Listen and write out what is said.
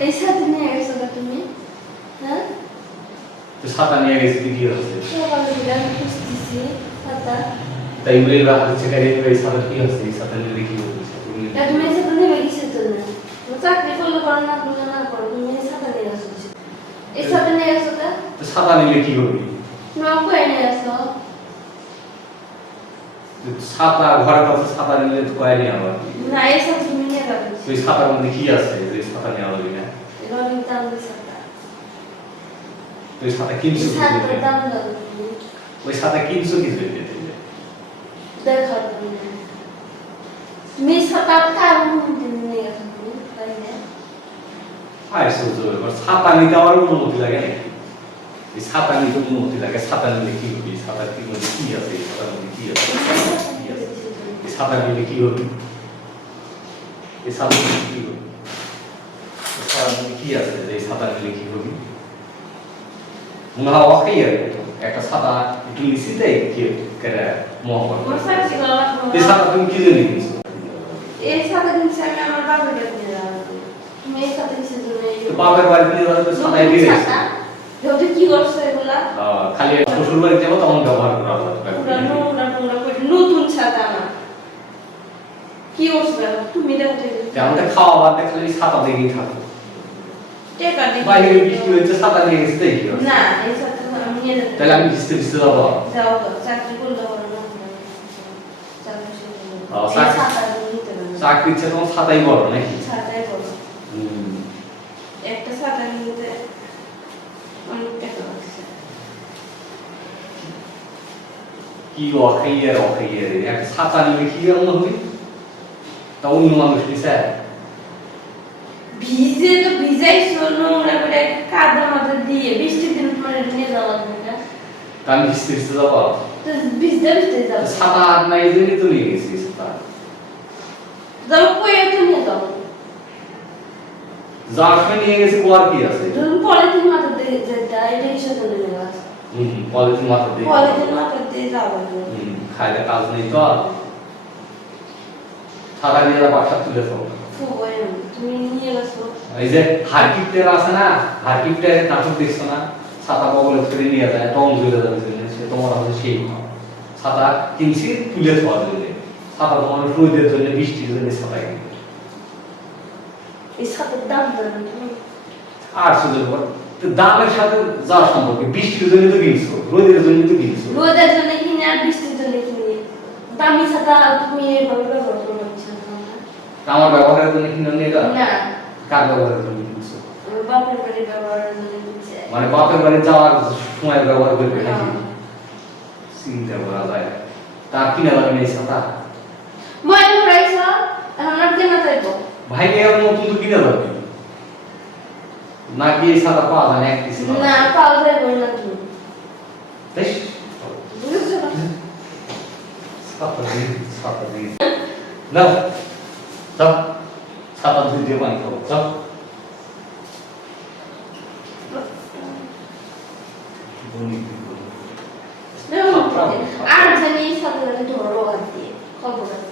এই সাথে নিয়ে গেছো না তুমি? হ্যাঁ? তো ছাতা নিয়ে গেছি কি হচ্ছে? সকালে বিরান খুঁজতেছি ছাতা। তাই বলে হচ্ছে এই ছাতা কি হচ্ছে? এই ছাতা নিয়ে কি হচ্ছে? তুমি এই ছাতা নিয়ে কিসের জন্য? চাকরি করলে করো না করলে না করো, তুমি এই ছাতা নিয়ে গেছো। এই ছাতা নিয়ে গেছো তা? তো ছাতা নিলে কি করবি? নৌকায় নিয়ে গেছো। ছাতা ঘরে কাছে ছাতা নিলে তো কয় নিয়ে আবার না, এই ছাতা তুমি নিয়ে যাবে। ওই ছাতার মধ্যে কি আছে যে ছাতা নিয়ে আবার না? রঙিন দাম ছাতা। ওই ছাতা কিনছো কি? ছাতার দাম দাও তুমি। ওই ছাতা কিনছো কি জন্য? দেখো তুমি ছাতা কারণ নিয়ে গেছো তুমি, তাই না? আর সহ্য এবার ছাতা নিতে আমার অনুমতি লাগে নাকি? এই ছাতা নিতে অনুমতি লাগে, ছাতা নিলে কি হবে? ছাতার কি মধ্যে কি আছে? এই ছাতার মধ্যে কি আছে? এই ছাতা নিলে কি হবে? এই ছাতা নিলে কি হবে? এই ছাতার মধ্যে কি আছে যে এই ছাতা নিলে কি হবে? মনে হয় অখাই আর একটা ছাতা একটু নিচিতে কি করে মহব্বত এই ছাতা তুমি কি জন্য কিনছো? এই ছাতা কিনছি আমি আমার বাবার কাছে নিয়ে যাবো। তুমি এই ছাতা কিসের জন্য? তো বাবার বাড়ি নিয়ে যাওয়ার তো ছাতাই দিয়ে ছাতা যেহেতু কি করছো এগুলা? খালি শ্বশুর বাড়ি যাবো তখন ব্যবহার করা হবে। নোংরা করে নতুন ছাতা না। কি করছো তুমি? দেখো আমাদের খাওয়া বাদে খালি ছাতা দেখেই থাকো। টেকা দেখি বাইরে বৃষ্টি হয়েছে ছাতা নিয়ে গেছে দেখি না, এই ছাতা আমি নিয়ে যাবো। তাহলে আমি ভিজতে ভিজতে যাবো। যাও তো, চাকরি করলে হবে না। চাকরি শেষ হলো। চাকরি- ছাতা নিতে হবে। চাকরি ইচ্ছে তোমার ছাতাই বড় নাকি? ছাতাই বলো। একটা ছাতা নিতে অনেক টাকা লাগছে। কি অখাইয়ের একটা ছাতা নিলে কি এমন হবে? তা অন্য মানুষ নিছে ভিজে তো ভিজাইছো নোংরা করে কাদা মাথা দিয়ে, বৃষ্টির দিন তোমার নিয়ে যাওয়া যাবে না। তা আমি ভিজতে ভিজতে যাবো। তো ভিজতে যাবো। ছাতা আর নাই জন্যই তো নিয়ে গেছি ছাতা। যাও কয়ে তো নিয়ে যাও। যার সময় নিয়ে গেছি কোয়ার কি আছে? ধরুন পলিথিন মাথা দিয়ে যেটা, এটা কিসের জন্য নিয়ে গেছে? পলিথিন মাথা দিয়ে পলিথিন মাথা দিয়ে যাবো। খাইলে কাজ নেই তো ছাতা নিয়ে বাসা তুলে থাকো। তুমি নিয়ে গেছো। এই যে হারকিপ্টের আছে না, হারকিপ্টের নাটক দেখছো না? ছাতা বগলে ফেলে নিয়ে যায় টং ঝুলে যাবে জন্য সে তোমার হচ্ছে সেই ছাতা কিনছি তুলে থাকার জন্য। ছাতা তোমার রোদের জন্য বৃষ্টির জন্য ছাতা কিনবে। এই ছাতার দাম জানো তুমি? আর শুধু দামের সাথে যাওয়ার সম্পর্কে বৃষ্টির জন্য তো কিনছো, রোদের জন্য তো কিনছো। রোদের জন্য কিনে আর বৃষ্টির জন্য কিনে। দামি ছাতা তুমি এভাবে ব্যবহার করো না। আমার ব্যবহারের জন্য কিনে নিয়ে গেল না, কার ব্যবহারের জন্য কিনছো? আমার বাপের বাড়ি ব্যবহারের জন্য কিনছে। মানে বাপের বাড়ি যাওয়ার সময় ব্যবহার করবে নাকি? চিন্তা করা যায় না। তার কিনা যাবে এই ছাতা ময়লা করাইছ এখন আর কেনা যাইব? ভাই এর নতুন তো কিনা যাবে নাকি এই ছাতা পাওয়া যায় না এক পিস না, পাওয়া যাইব না তুমি। বেশ বুঝছো না? ছাতা দিয়ে নাও যাও ছাতা দিয়ে পানি খাবো যাও আর জানি ছাতা ধরো হাত দিয়ে খবর আছে।